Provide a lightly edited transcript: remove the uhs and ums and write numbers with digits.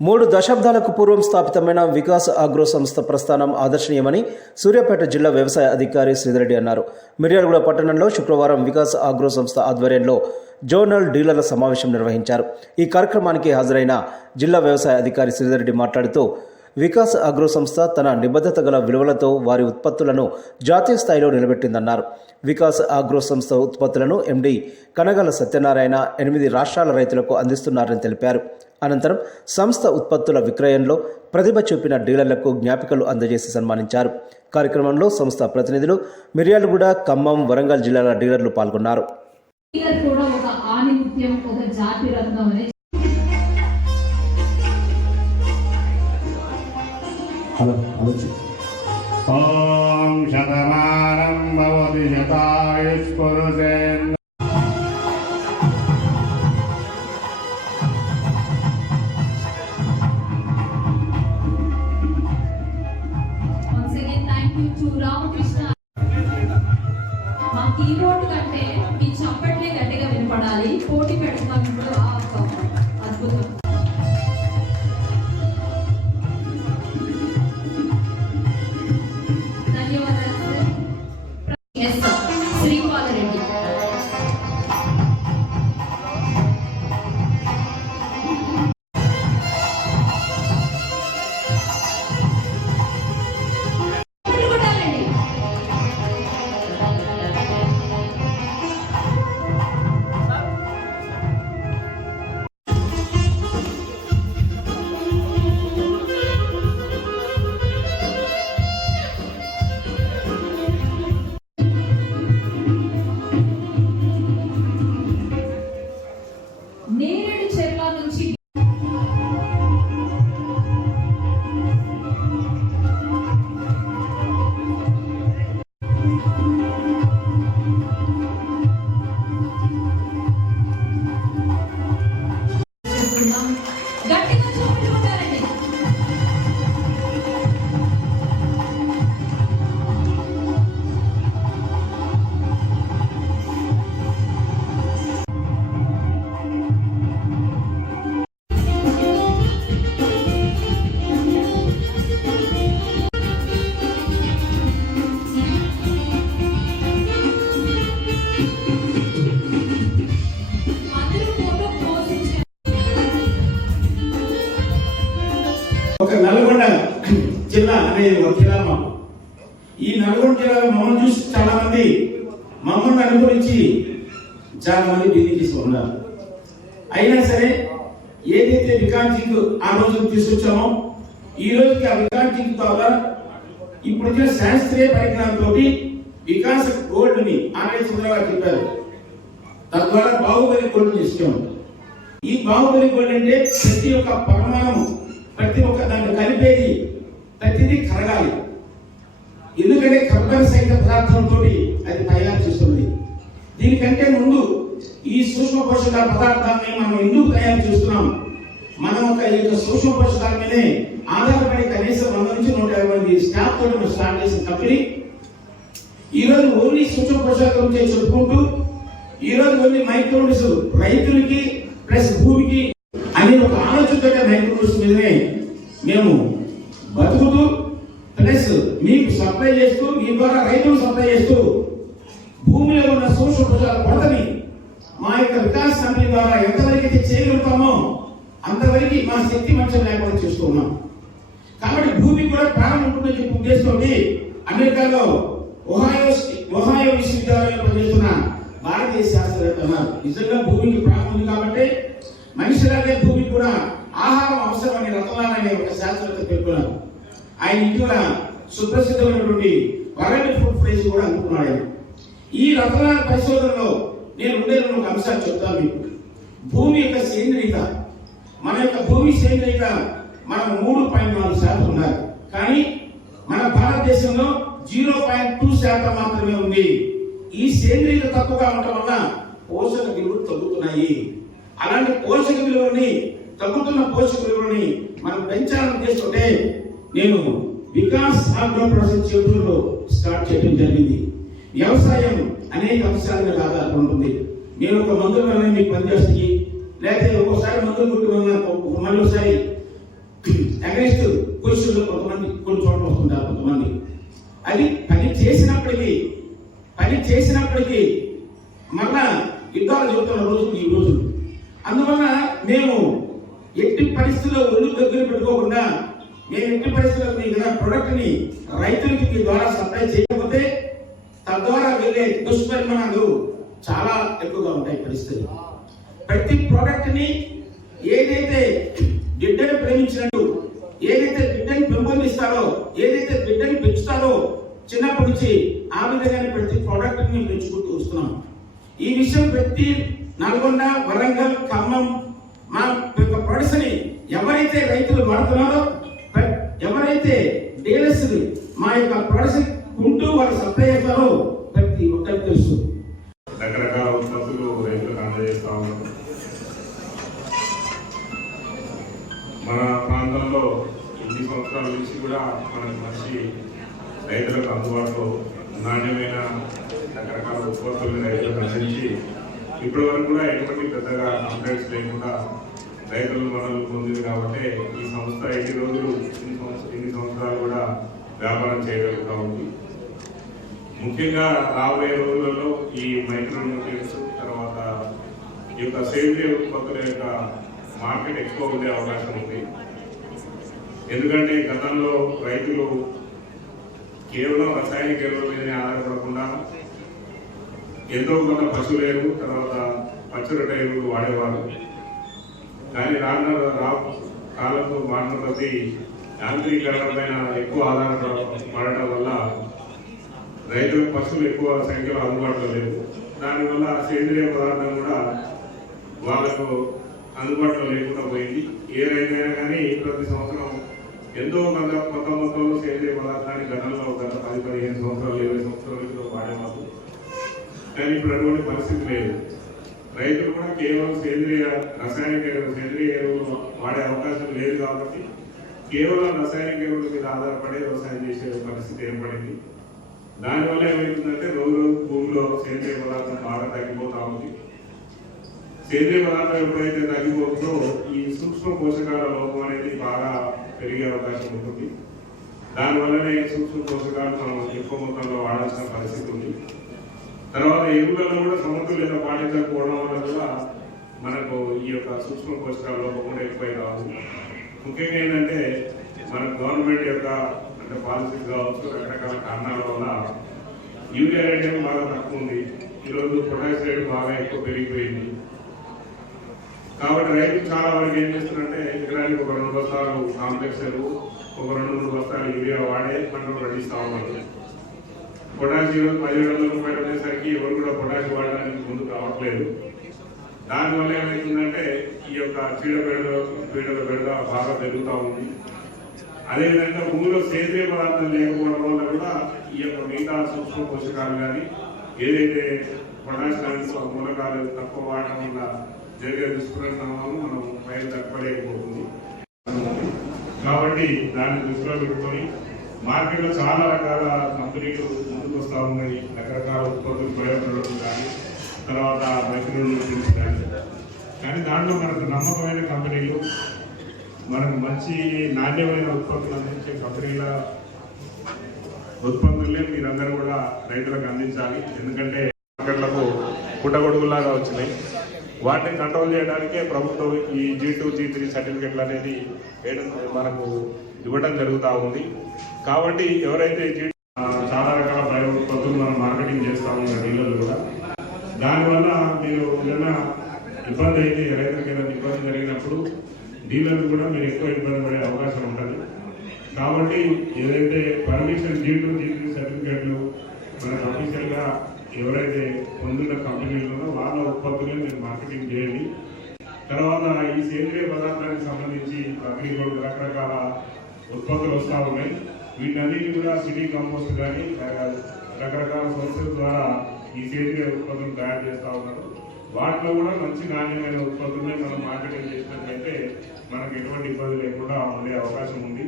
3 దశాబ్దాలకు పూర్వం స్థాపితమైన వికాస్ అగ్రో సంస్థ ప్రస్థానం ఆదర్శనీయమని సూర్యాపేట జిల్లా వ్యవసాయ అధికారి శ్రీధర్రెడ్డి అన్నారు. మిర్యాలగూడ పట్టణంలో శుక్రవారం వికాస్ అగ్రో సంస్థ ఆధ్వర్యంలో జోనల్ డీలర్ల సమావేశం నిర్వహించారు. ఈ కార్యక్రమానికి హాజరైన జిల్లా వ్యవసాయ అధికారి శ్రీధర్రెడ్డి మాట్లాడుతూ వికాస్ అగ్రో సంస్థ తన నిబద్ధత గల విలువలతో వారి ఉత్పత్తులను జాతీయ స్థాయిలో నిలబెట్టిందన్నారు. వికాస్ అగ్రో సంస్థ ఉత్పత్తులను ఎండి కనగల సత్యనారాయణ 8 రాష్ట్రాల రైతులకు అందిస్తున్నారని తెలిపారు. అనంతరం సంస్థ ఉత్పత్తుల విక్రయంలో ప్రతిభ చూపిన డీలర్లకు జ్ఞాపికలు అందజేసి సన్మానించారు. కార్యక్రమంలో సంస్థ ప్రతినిధులు, మిర్యాలగూడ, ఖమ్మం, వరంగల్ జిల్లాల డీలర్లు పాల్గొన్నారు. ఓం శతమానం భవతి శతాయుష్పురుషేంద్ర. మా కీబోర్డ్ కంటే మీ చప్పట్లే గట్టిగా వినపడాలి. పోటీ పెడుతున్నాం ఇప్పుడు. అద్భుతం. శ్రీపాదరెడ్డి నేరేడు చెర్ల నుంచి గట్టిగా చూపుకుంటారండి. ఒక నల్గొండ జిల్లా అనేది ఒక జిల్లా. ఈ నల్గొండ జిల్లాలో మమ్మల్ని చూసి చాలా మంది మమ్మల్ని అనుకరించి చాలా మంది బిజీ ఉన్నారు. అయినా సరే ఏదైతే వికాంటింగ్ ఆ రోజు తీసుకొచ్చామో ఈ రోజుకి ఆ వికాంటింగ్ ద్వారా ఇప్పుడు శాస్త్రీయ పరిజ్ఞానంతో వికాస్ గోల్డ్ ని ఆలోచించగా చెప్పారు. తద్వారా బాహుబలి గోల్డ్ తీసుకున్నాం. ఈ బాహుబలి గోల్డ్ అంటే ప్రతి ఒక్క పరిమాణం, ప్రతి ఒక్క దాన్ని కలిపేది ప్రతిదీ కరగాలి. ఎందుకంటే కార్బన్ సహిత పదార్థంతో అది తయారు చేస్తుంది. దీనికంటే ముందు ఈ సూక్ష్మ పోషకాల పదార్థాన్ని మనం ఎందుకు తయారు చేస్తున్నాం? మనం ఒక సూక్ష్మ పోషకాల మీదే ఆధారపడి కనీసం 100 నుంచి 150 మంది స్టాఫ్ తోటి స్టార్ట్ చేసిన కంపెనీ ఈ రోజు ఓన్లీ సూక్ష్మ పోషకాల గురించి చెప్పుకుంటూ ఈ రోజు ఓన్లీ మైక్రోన్యూస్ రైతులకి ప్లస్ భూమికి అనే ఒక ఆలోచనతో మైక్రోన్యూస్ మీదనే మేము బతుకుతూ ప్లస్ మీకు సప్లై చేస్తూ మీ ద్వారా రైతులు సప్లై చేస్తూ భూమిలో ఉన్న సూక్ష్మ పోషకాల కొరతని మా యొక్క వికాస్ కంపెనీ ద్వారా ఎంతవరకు చేయగలుగుతామో అంతవరకు మా శక్తి మంచం లేకుండా చేస్తున్నాం. కాబట్టి భూమి కూడా ప్రాణం ఉంటుందని చెప్పి ఉద్దేశంతో అమెరికాలో ఒహాయో విశ్వవిద్యాలయంలో పనిచేస్తున్న భారతీయ శాస్త్రవేత్త అన్నారు, నిజంగా భూమికి ప్రాణం ఉంది కాబట్టి మనిషిలాగే భూమికి కూడా ఆహారం అవసరమని రతనారాయణ ఒక శాస్త్రవేత్త పేర్కొన్నారు. ఆయన ఇటీవల సుప్రసిద్ధమైనటువంటి వరల్డ్ ఫుడ్ ప్రైజ్ కూడా అందుకున్నాడు. ఈ రతనాల పరిశోధనలో నేను ఉండే ఒక అంశాలు చెప్తాను మీకు. భూమి యొక్క సేంద్రీయత, మన యొక్క భూమి సేంద్రీయత మనం 3.4% ఉన్నారు. కానీ మన భారతదేశంలో 0.2% మాత్రమే ఉంది. ఈ సేంద్రీయత తక్కువగా ఉండటం వల్ల పోషక విలువలు తగ్గుతున్నాయి. అలాంటి పోషక విలువని తగ్గుతున్న పోషక విలువని మనం పెంచాలని ఉద్దేశంతో నేను వికాస్ అగ్రో ప్రాసెస్ చెప్పుల్లో స్టార్ట్ చేయడం జరిగింది. వ్యవసాయం అనేక అంశాల మీద ఆధారపడి ఉంటుంది. నేను ఒక మందుల వల్ల మీకు పనిచేస్తాయి, లేకపోతే ఒక్కోసారి మందులు కొట్టి మళ్ళీ ఒకసారి అగెన్స్ట్ పొజిషన్లో కొంతమంది కొన్ని చోట్ల వస్తుంటారు కొంతమంది. అది పని చేసినప్పటికీ మళ్ళా యుద్ధాలు చెబుతున్న రోజులు ఈ రోజులు. అందువల్ల మేము ఎట్టి పరిస్థితుల్లో ఒళ్ళు దగ్గర పెట్టుకోకుండా మేము ఎట్టి పరిస్థితుల్లో మీ ప్రొడక్ట్ ని రైతులకి మీ ద్వారా సప్లై చేయకపోతే తద్వారా వెళ్ళే దుష్పరిమాణాలు చాలా ఎక్కువగా ఉంటాయి పరిస్థితులు. ప్రతి ప్రోడక్ట్ ని ఏదైతే బిడ్డను ప్రేమించినట్టు, ఏదైతే బిడ్డని పెంపొందిస్తారో, ఏదైతే బిడ్డని పెంచుతారో చిన్నప్పటి నుంచి ఆ విధంగానే ప్రతి ప్రోడక్ట్ ని పెంచుకుంటూ వస్తున్నాం. ఈ విషయం ప్రతి నల్గొండ, వరంగల్, ఖమ్మం మా యొక్క ప్రొడక్ట్స్ ని ఎవరైతే రైతులు వాడుతున్నారో, ఎవరైతే డీలర్స్ మా యొక్క ప్రొడక్ట్స్ ఉంటూ వాళ్ళు సప్లై చేస్తారో ప్రతి ఒక్కరికి తెలుసు. రకరకాల ఉత్పత్తులు రైతులకు అందజేస్తా ఉన్నాం. మన ప్రాంతంలో ఇన్ని సంవత్సరాల నుంచి కూడా మనకు మంచి రైతులకు అందుబాటులో నాణ్యమైన రకరకాల ఉత్పత్తులను రైతులకు అందించి ఇప్పటి వరకు కూడా ఎటువంటి పెద్దగా కంప్లైంట్స్ లేకుండా రైతులు మనల్ని పొందింది కాబట్టి ఈ సంస్థ ఎన్ని రోజులు ఇన్ని సంవత్సరాలు కూడా వ్యాపారం చేయగలుగుతూ ఉంది. ముఖ్యంగా రాబోయే రోజులలో ఈ మైక్రో న్యూట్రియన్స్ తర్వాత ఈ యొక్క సేంద్రియ ఉత్పత్తుల యొక్క మార్కెట్ ఎక్కువ ఉండే అవకాశం ఉంది. ఎందుకంటే గతంలో రైతులు కేవలం రసాయనిక ఎరువుల మీదనే ఆధారపడకుండా ఎంతో కొంత పశువుల ఎరువు తర్వాత పచ్చిరొట్ట ఎరువులు వాడేవారు. కానీ కాలంతో మారిన ప్రతి యాంత్రీకరణ పైన ఎక్కువ ఆధారపడటం వల్ల రైతులకు పశువులు ఎక్కువ సంఖ్యలో అందుబాటులో లేవు. దానివల్ల సేంద్రియ పదార్థం కూడా వాళ్ళకు అందుబాటులో లేకుండా పోయింది. ఏ రైతైనా కానీ ప్రతి సంవత్సరం ఎంతో కొంత మొత్తంలో సేంద్రియ పదార్థాన్ని గతంలో గత 10-15 సంవత్సరాలు 20 సంవత్సరాల వాడేవాళ్ళు. కానీ ఇప్పుడు అటువంటి పరిస్థితి లేదు. రైతులు కూడా కేవలం సేంద్రియ ఎరువులు వాడే అవకాశం లేదు కాబట్టి కేవలం రసాయనిక ఎరువుల మీద ఆధారపడి వ్యవసాయం చేసే పరిస్థితి ఏర్పడింది. దానివల్ల ఏమవుతుందంటే రోజు భూమిలో సేంద్రియ పదార్థం బాగా తగ్గిపోతా ఉంది. సేంద్రియ పదార్థం ఎప్పుడైతే తగ్గిపోతుందో ఈ సూక్ష్మ పోషకాల లోపం అనేది బాగా పెరిగే అవకాశం ఉంటుంది. దానివల్లనే సూక్ష్మ పోషకాలు మనం ఎక్కువ మొత్తంలో వాడాల్సిన పరిస్థితి ఉంది. తర్వాత ఎరువులలో కూడా సమతుల్యత పాటించకపోవడం వల్ల కూడా మనకు ఈ యొక్క సూక్ష్మ పోషకాల లోపం కూడా ఎక్కువై రాదు. ముఖ్యంగా ఏంటంటే మన గవర్నమెంట్ యొక్క అంటే పాలసీస్ కావచ్చు రకరకాల కారణాల వల్ల యూరియా రేట్ బాగా తక్కువ ఉంది. ఈరోజు పొటాష్ రేట్ బాగా ఎక్కువ పెరిగిపోయింది. కాబట్టి రైతులు చాలా వరకు ఏం చేస్తున్నారంటే ఎకరానికి ఒక 2 బస్తాలు కాంప్లెక్స్ ఎరువు, ఒక 2-3 బస్తాలు యూరియా వాడే పంటలు పండిస్తూ ఉన్నారు. పొటాష్ 1700 రూపాయలు వచ్చేసరికి ఎవరు కూడా పొటాష్ వాడడానికి ముందు రావట్లేదు. దానివల్ల ఏమవుతుందంటే ఈ యొక్క పీడల బెడద బాగా పెరుగుతూ ఉంది. అదేవిధంగా భూమిలో సేంద్రియ పదార్థం లేకపోవడం వల్ల కూడా ఈ యొక్క మిగతా సూక్ష్మ పోషకాలు కానీ ఏదైతే పొటాష్ కానీ మూలకాలు తక్కువ వాడడం వల్ల జరిగే దుష్పరిణామాలు మనం పైన తప్పలేకపోతుంది. కాబట్టి దాన్ని దృష్టిలో పెట్టుకొని మార్కెట్లో చాలా రకాల కంపెనీలు ముందుకు వస్తూ ఉన్నాయి. రకరకాల ఉత్పత్తులు ప్రయోజనాలు కానీ తర్వాత మైక్రో న్యూట్రియన్స్ కానీ దాంట్లో మనకు నమ్మకమైన కంపెనీలు మనకు మంచి నాణ్యమైన ఉత్పత్తులు అందించే కంపెనీల ఉత్పత్తులే మీరందరూ కూడా రైతులకు అందించాలి. ఎందుకంటే మార్కెట్లకు పుట్టగొడుగులాగా వచ్చినాయి. వాటిని కంట్రోల్ చేయడానికే ప్రభుత్వం ఈ G2, G3 సర్టిఫికెట్లు అనేది మనకు ఇవ్వడం జరుగుతూ ఉంది. కాబట్టి ఎవరైతే చాలా రకాల ప్రయోగ ఉత్పత్తులు మనం మార్కెటింగ్ చేస్తూ ఉన్న డీలర్లు కూడా దానివల్ల మీరు ఏదైనా ఇబ్బంది అయితే రైతులకు ఏదైనా ఇబ్బంది జరిగినప్పుడు డీలర్లు కూడా మీరు ఎక్కువ ఇబ్బంది పడే అవకాశం ఉంటుంది. కాబట్టి ఏదైతే పర్మిషన్ G2, G3 సర్టిఫికేట్లు మనకు అఫీషియల్గా ఎవరైతే పొందిన కంపెనీలలో వాళ్ళ ఉత్పత్తులే మీరు మార్కెటింగ్ చేయండి. తర్వాత ఈ సేంద్రియ పదార్థానికి సంబంధించి అగ్రికల్చర్ రకరకాల ఉత్పత్తులు వస్తూ ఉన్నాయి. వీటన్నిటి కూడా సిటీ కంపోస్ట్ కానీ రకరకాల సోర్సెస్ ద్వారా ఈ సేంద్రియ ఉత్పత్తులు తయారు చేస్తూ ఉన్నారు. వాటిలో కూడా మంచి నాణ్యమైన ఉత్పత్తులనే మనం మార్కెటింగ్ చేసినట్లయితే మనకు ఎటువంటి ఇబ్బంది లేకుండా ఉండే అవకాశం ఉంది.